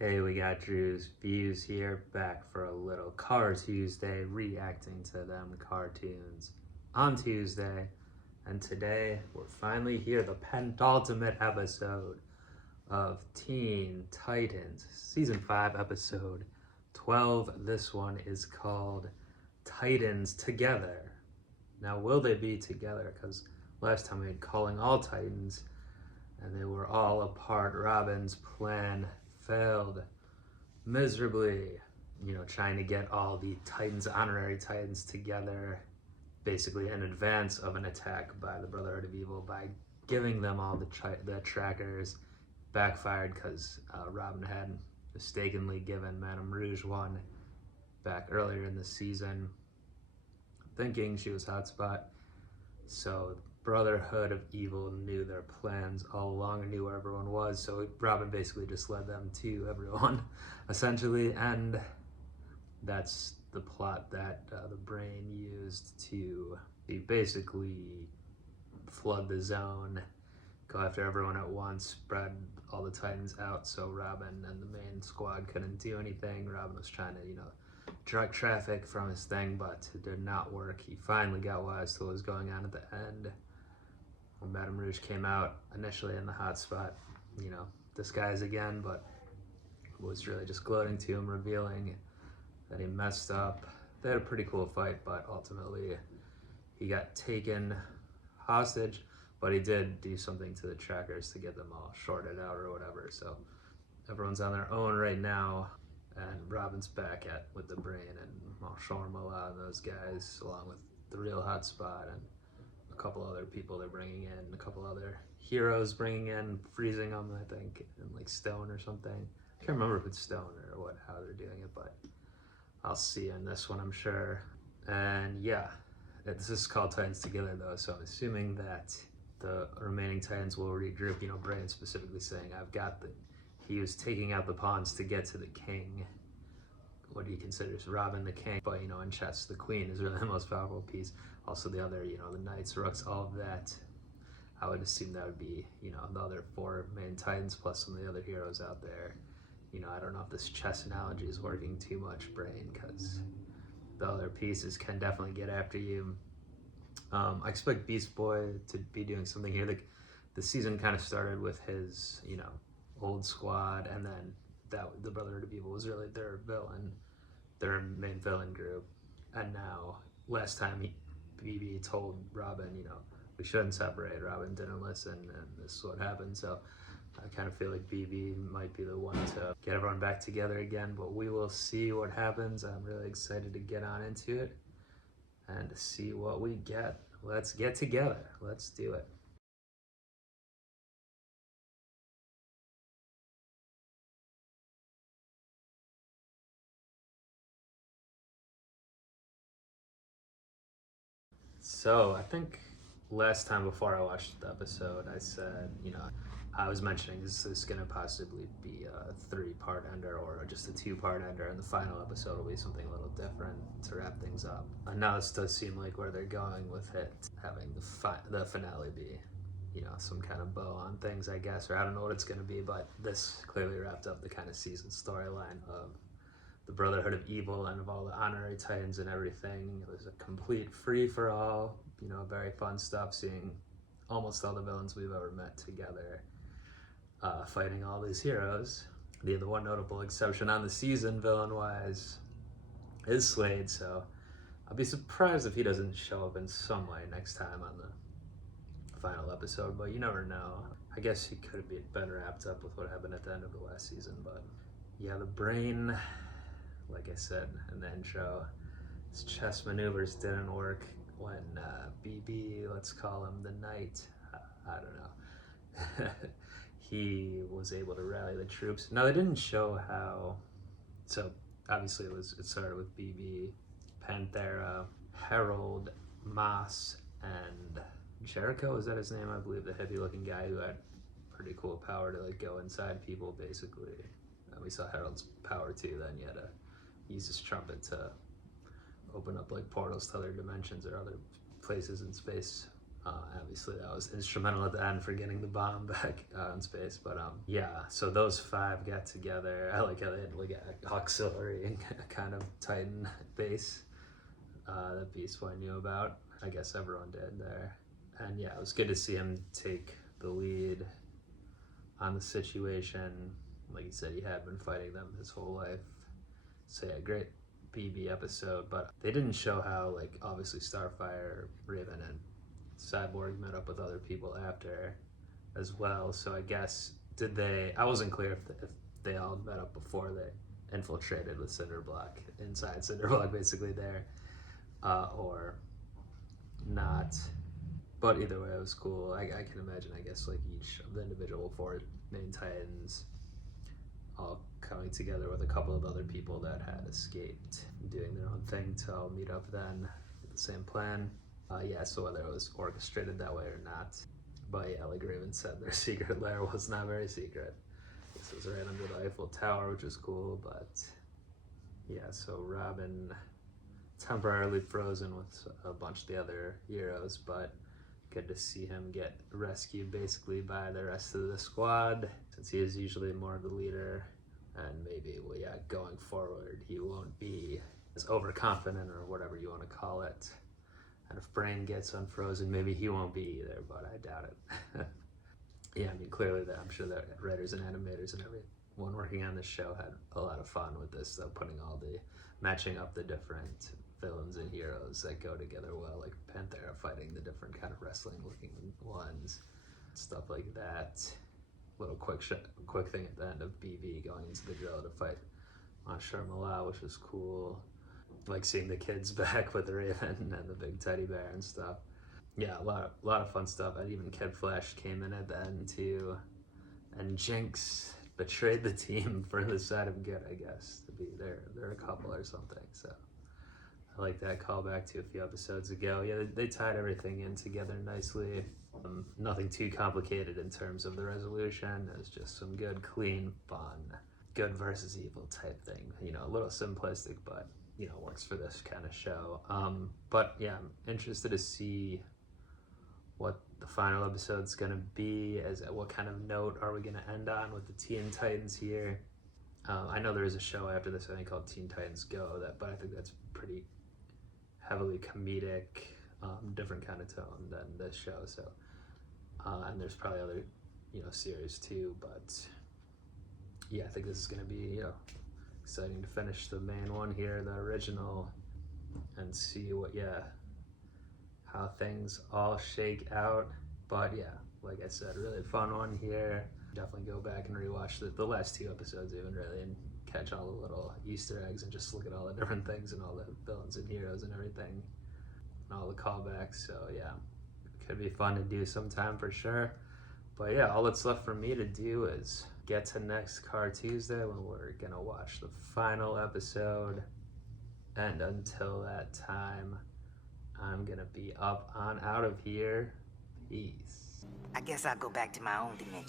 Hey, we got Drewz Viewz here, back for a little Car Tuesday, reacting to them cartoons on Tuesday. And today, we're finally here, the penultimate episode of Teen Titans, Season 5, Episode 12. This one is called Titans Together. Now, will they be together? Because last time we had Calling All Titans, and they were all apart. Robin's plan failed miserably, trying to get all the Titans, honorary Titans, together, basically in advance of an attack by the Brotherhood of Evil by giving them all the trackers. Backfired because Robin had mistakenly given Madame Rouge one back earlier in the season, thinking she was Hotspot. So Brotherhood of Evil knew their plans all along and knew where everyone was, so Robin basically just led them to everyone, essentially, and that's the plot that the Brain used to basically flood the zone, go after everyone at once, spread all the Titans out so Robin and the main squad couldn't do anything. Robin was trying to, direct traffic from his thing, but it did not work. He finally got wise to what was going on at the end. When Madame Rouge came out initially in the hotspot, disguised again, but was really just gloating to him, revealing that he messed up. They had a pretty cool fight, but ultimately he got taken hostage, but he did do something to the trackers to get them all shorted out or whatever. So everyone's on their own right now, and Robin's back with the Brain and Marshall and those guys, along with the real hotspot and a couple other people they're bringing in, a couple other heroes bringing in, freezing them, I think, and like Stone or something. I can't remember if it's Stone or how they're doing it, but I'll see in this one, I'm sure. And yeah, this is called Titans Together though, so I'm assuming that the remaining Titans will regroup. Brain specifically saying, he was taking out the pawns to get to the king. What he considers Robin the king, but in chess the queen is really the most powerful piece. Also the other, the knights, rooks, all of that. I would assume that would be, the other 4 main Titans plus some of the other heroes out there. I don't know if this chess analogy is working too much, Brain, because the other pieces can definitely get after you. I expect Beast Boy to be doing something here. The season kind of started with his, old squad, and then the Brotherhood of Evil was really their main villain group. And now, last time BB told Robin, we shouldn't separate. Robin didn't listen, and this is what happened. So I kind of feel like BB might be the one to get everyone back together again, but we will see what happens. I'm really excited to get on into it and to see what we get. Let's get together. Let's do it. So I think last time before I watched the episode, I said, I was mentioning this is going to possibly be a 3-part ender or just a 2-part ender, and the final episode will be something a little different to wrap things up. And now this does seem like where they're going with it, having the finale be, some kind of bow on things, I guess, or I don't know what it's going to be, but this clearly wrapped up the kind of season storyline of the Brotherhood of Evil and of all the honorary Titans and everything. It was a complete free-for-all, very fun stuff, seeing almost all the villains we've ever met together, fighting all these heroes. The one notable exception on the season, villain-wise, is Slade, so I'll be surprised if he doesn't show up in some way next time on the final episode, but you never know. I guess he could have been wrapped up with what happened at the end of the last season, but yeah, the Brain, like I said in the intro, his chess maneuvers didn't work when BB, let's call him the Knight, I don't know, he was able to rally the troops. Now they didn't show how, so obviously it started with BB, Panthera, Harold, Moss, and Jericho, is that his name? I believe, the heavy looking guy who had pretty cool power to go inside people basically. And we saw Harold's power too, then he had to use his trumpet to open up portals to other dimensions or other places in space. Obviously that was instrumental at the end for getting the bomb back in space, but yeah, so those 5 got together. I like how they had like an auxiliary and kind of Titan base that Beast Boy knew about. I guess everyone did there. And yeah, it was good to see him take the lead on the situation. Like he said, he had been fighting them his whole life. So yeah, great BB episode, but they didn't show how, like, obviously Starfire, Raven, and Cyborg met up with other people after as well. So I guess, did they, I wasn't clear if they all met up before they infiltrated with Cinderblock, inside Cinderblock basically there, or not. But either way, it was cool. I can imagine, I guess, like each of the individual 4 main Titans all coming together with a couple of other people that had escaped, doing their own thing to all meet up then with the same plan. Yeah, so whether it was orchestrated that way or not. But yeah, like Raven said, their secret lair was not very secret. This was right under the Eiffel Tower, which was cool, but yeah, so Robin temporarily frozen with a bunch of the other heroes, but good to see him get rescued basically by the rest of the squad, since he is usually more of the leader, and maybe, well, yeah, going forward he won't be as overconfident or whatever you want to call it. And if Brain gets unfrozen, maybe he won't be either, but I doubt it. Yeah, I mean, clearly I'm sure the writers and animators and everyone working on this show had a lot of fun with this, though, matching up the different villains and heroes that go together well, like Panthera fighting the different kind of wrestling looking ones, stuff like that. Little quick thing at the end of BB going into the drill to fight on Sharmala, which was cool. Like seeing the kids back with the Raven and the big teddy bear and stuff. Yeah, a lot of fun stuff. And even Kid Flash came in at the end too. And Jinx betrayed the team for the side of good, I guess, to be they're a couple or something. So I like that callback to a few episodes ago. Yeah, they tied everything in together nicely. Nothing too complicated in terms of the resolution. It was just some good, clean, fun, good versus evil type thing. You know, a little simplistic, but you know, works for this kind of show. But yeah, I'm interested to see what the final episode's gonna be. What kind of note are we gonna end on with the Teen Titans here? I know there is a show after this, I think, called Teen Titans Go, but I think that's pretty heavily comedic, different kind of tone than this show. So, and there's probably other, you know, series too. But yeah, I think this is gonna be, you know, exciting to finish the main one here, the original, and see how things all shake out. But yeah, like I said, really fun one here. Definitely go back and rewatch the last 2 episodes even, really, and catch all the little Easter eggs and just look at all the different things and all the villains and heroes and everything and all the callbacks. So yeah, it could be fun to do sometime for sure. But yeah, all that's left for me to do is get to next Car Tuesday when we're gonna watch the final episode. And until that time, I'm gonna be up on out of here. Peace. I guess I'll go back to my own dimension.